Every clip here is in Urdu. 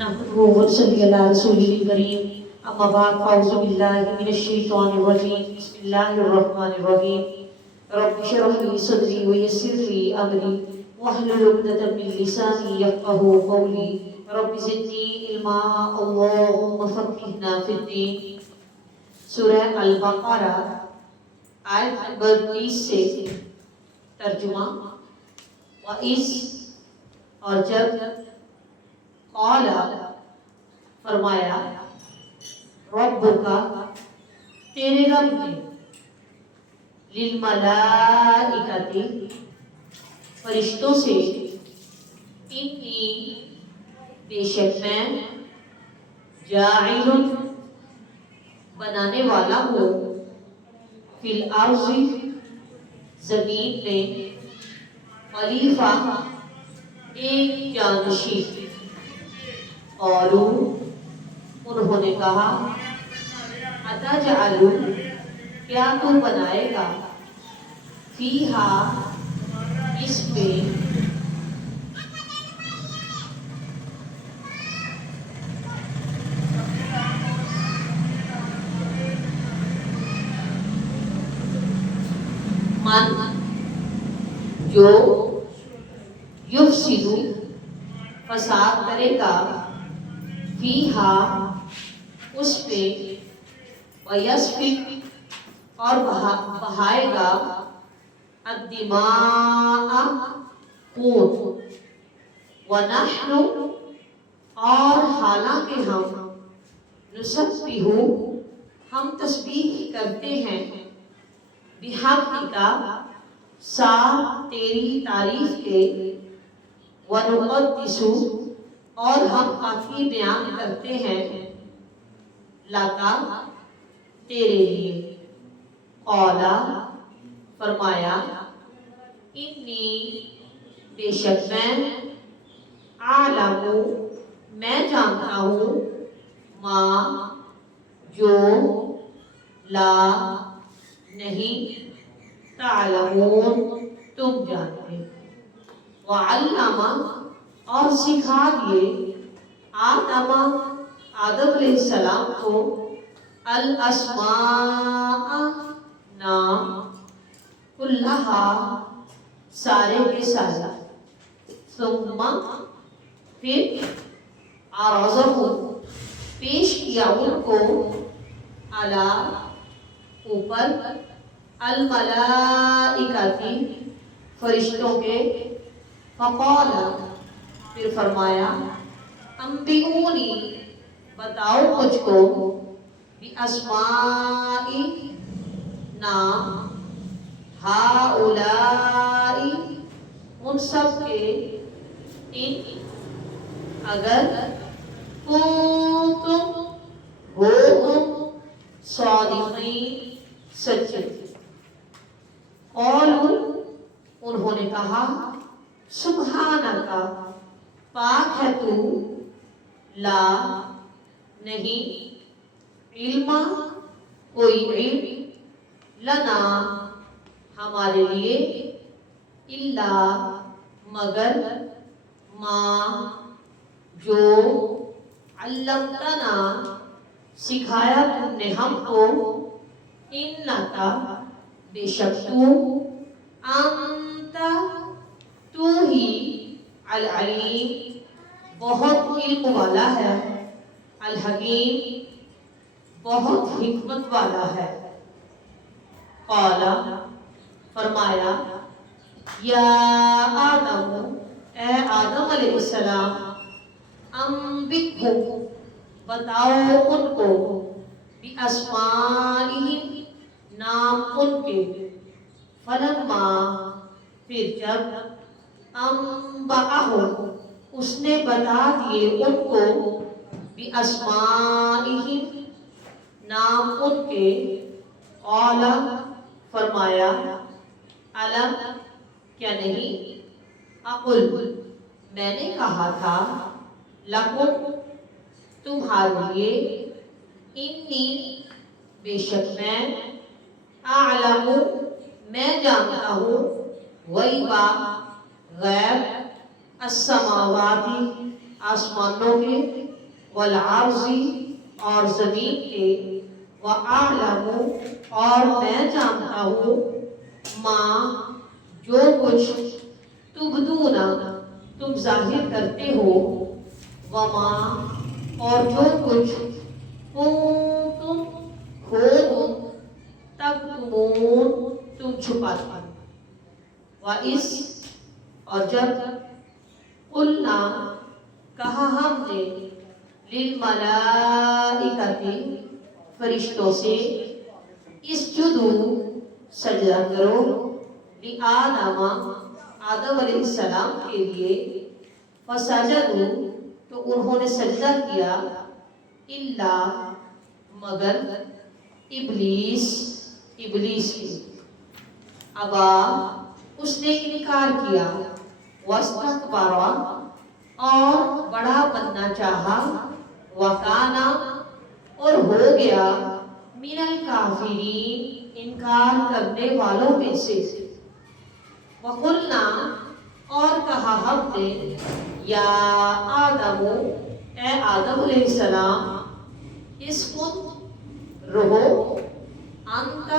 نحمده ونصلي على رسوله الكريم اما بعد فاعوذ بالله من الشيطان الرجيم بسم الله الرحمن الرحيم رب اشرح لي صدري ويسر لي امري واحلل عقدة من لساني يفقهوا قولي رب زدني علما اللهم فقهنا في الدين. سورہ البقرہ آیت نمبر 30 سے ترجمہ. وَإِذْ اور جب قال فرمایا رب کا تیرے رب نے للملائکۃ فرشتوں سے انی بے شک میں جاعل بنانے والا ہوں فی الارض زمین میں خلیفہ ایک جانشین. قالوا انہوں نے کہا اتجعل کیا تو بنائے گا فیہا اس میں من جو یفسد فساد کرے گا فیہا اس پہ ویسفک اور بہائے گا الدماء خون ونحن اور حالانکہ ہم نسبح ہم تسبیح کرتے ہیں بحمدک ساتھ تیری تعریف کے ونقدس اور ہم پاکی بیان کرتے ہیں لکا تیرے لیے. قالا فرمایا انی بے شک میں اعلم میں جانتا ہوں ما جو لا نہیں تعلمون تم جانتے. وعلم اور سکھا دیے آدم علیہ السلام کو الاسماء نام کلہا سارے کے سارے. ثم پھر عرضہم پیش کیا ان کو علی اوپر الملائکۃ فرشتوں کے. فقال پھر فرمایا انبئونی بتاؤ مجھ کو باسماء نام ہؤلاء ان سب کے ان اگر کنتم ہو تم صادقین سچے. قالوا انہوں نے کہا سبحانک پاک ہے تو لا نہیں علم کوئی علم لنا ہمارے لیے الا مگر ما جو علمتنا سکھایا تم نے ہم کو انکا بے شک تو انت تو ہی العلیم بہت علم والا ہے الحکیم بہت حکمت والا ہے. قال فرمایا یا آدم اے آدم علیہ السلام انبئہم بتاؤ ان کو باسمائہم نام ان کے. فلما پھر جب انبأہم اس نے بتا دیے ان کو باسمائہم نام ان کے. قال فرمایا علم کیا نہیں اقل میں نے کہا تھا لکم تمہارے لیے انی بے شک میں اعلم میں جانتا ہوں غیبا غیب السماواتی آسمانوں کے والعرضی اور زمین کے، وَأَعْلَمُ اور میں جانتا ہوں، ماں جو کچھ تبدون تم ظاہر کرتے ہو، وما اور جو کچھ کنتم ہو تکتمون تم چھپاتے ہو، وَإِذْ اور جب قلنا کہا ہم نے، للملائکۃ فرشتوں سے، اسجدوا سجدہ کرو، لآدم آدم علیہ السلام کے لیے، فسجدوا تو انہوں نے سجدہ کیا، الا مگر ابلیس کے، ابا اس نے انکار کیا، واستکبر اور بڑا بننا چاہا، وکانا اور ہو گیا، من الکافرین انکار کرنے والوں میں سے، وقلنا اور کہا ہم نے، یا آدم اے آدم علیہ السلام، اسکن رہو، انت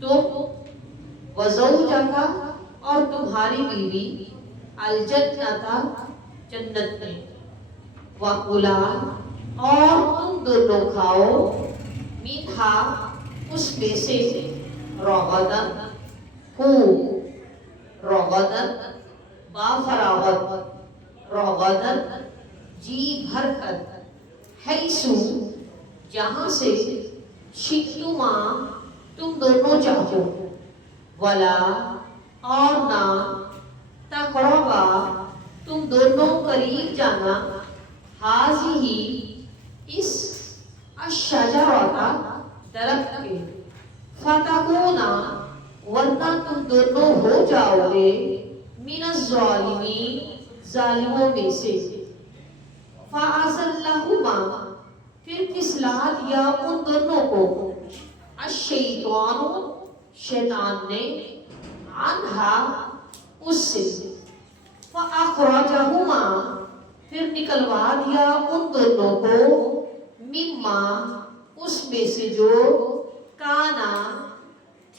تم، وزوجک اور تمہاری بیوی، الجنت جنت میں، وَكُلَا اور تم دونوں کھاؤ، منہا اس میں سے، رغدن خوب، رغدن با فراغت، رغدن جی بھر کر، حیثو جہاں سے، شئتما تم دونوں چاہو، ولا اور نہ، تقربا تم دونوں قریب جانا، حاضی اس الشجرۃ درخت کے، فتکونا ورنہ تم دونوں ہو جاؤ گے، من الظالمین ظالموں میں سے، فَأَزَلَّهُمَا پھر پھسلا دیا ان دونوں کو، الشیطان شیطان نے، عنہا اس سے، فَأَخْرَجَهُمَا پھر نکلوا دیا ان دونوں کو، مما اس میں سے جو، کانا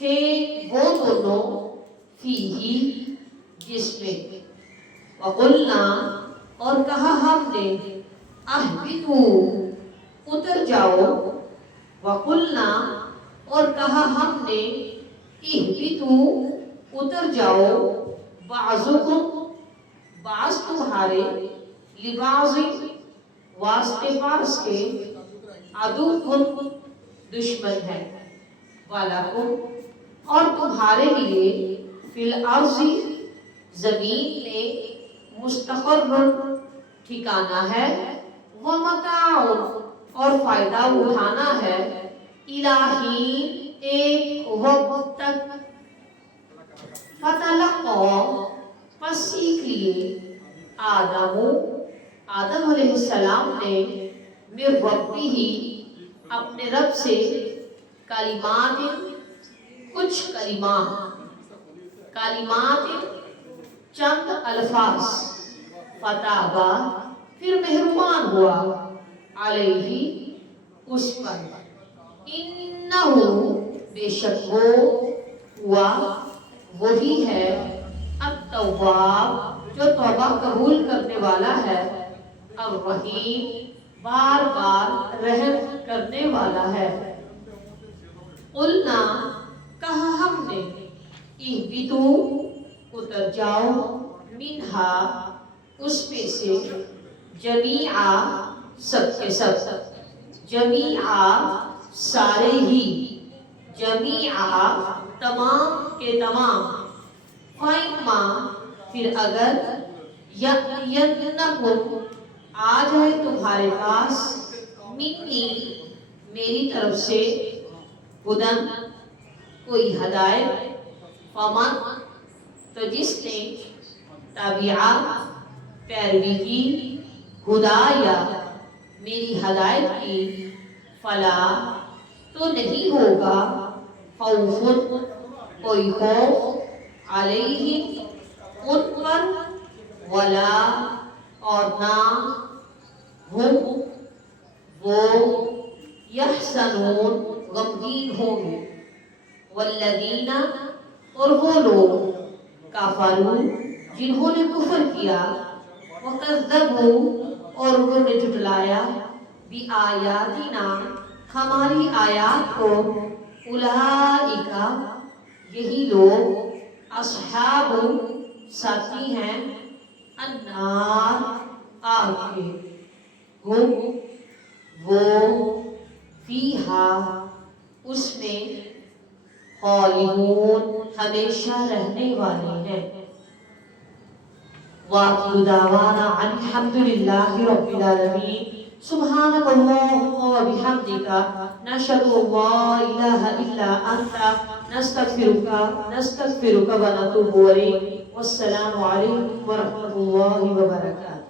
تھے وہ دونوں، فیہی جس میں، وَقُلْنَا اور کہا ہم نے، اہبطوا اتر جاؤ، وَقُلْنَا اور کہا ہم نے، اہبطوا اتر جاؤ، بعضکم بعض تمہارے، لبعض واسطے بعض کے، عدوٌ دشمن ہے، وَلَکُمْ اور تمہارے لیے، فی الارض زمین میں، مستقر ٹھکانہ ہے، ومتاع اور فائدہ اٹھانا ہے، الی حین ایک وقت تک، فتلقوا پس سیکھ لیے، آدم علیہ السلام نے، من ربہ اپنے رب سے، کلمات کچھ کلمات چند الفاظ، فتابا پھر مہربان ہوا، علیہ اس پر، انہو بے شک وہ ہوا وہی ہے، التواب جو توبہ قبول کرنے والا ہے، الرحیم بار بار رحم کرنے والا ہے، قلنا کہا ہم نے، اہبطوا اتر جاؤ، منہا اس میں سے، جمیعا سب کے سب، جمیعا سارے ہی، جمیعا تمام کے تمام، فَإِمَّا پھر اگر، یَأْتِيَنَّکُمْ آ جائے تمہارے پاس، منی میری طرف سے، ہدن کوئی ہدایت، فمن تو جس نے، تبعہ پیروی کی، ہدایہ میری ہدایت کی، فلا تو نہیں ہوگا، خوف کوئی خوف، علیہم ان پر، ولا اور نہ، ہم یحزنون غمگین ہوں گے، والذین اور وہ لوگ کفروا جنہوں نے کفر کیا، وکذبوا اور انہوں نے جھٹلایا، بآیاتنا ہماری آیات کو، اولئک یہی لوگ، اصحاب ساتھی ہیں، النار آگ کے، ہم وہ فیہا اس میں، خالدون ہمیشہ رہنے والے ہیں۔ وآخر دعوانا ان الحمد للہ رب العالمین۔ سبحانک اللہم وبحمدک، نشہد ان لا الہ الا انت، نستغفرک ونتوب الیک۔ والسلام علیکم ورحمۃ اللہ وبرکاتہ۔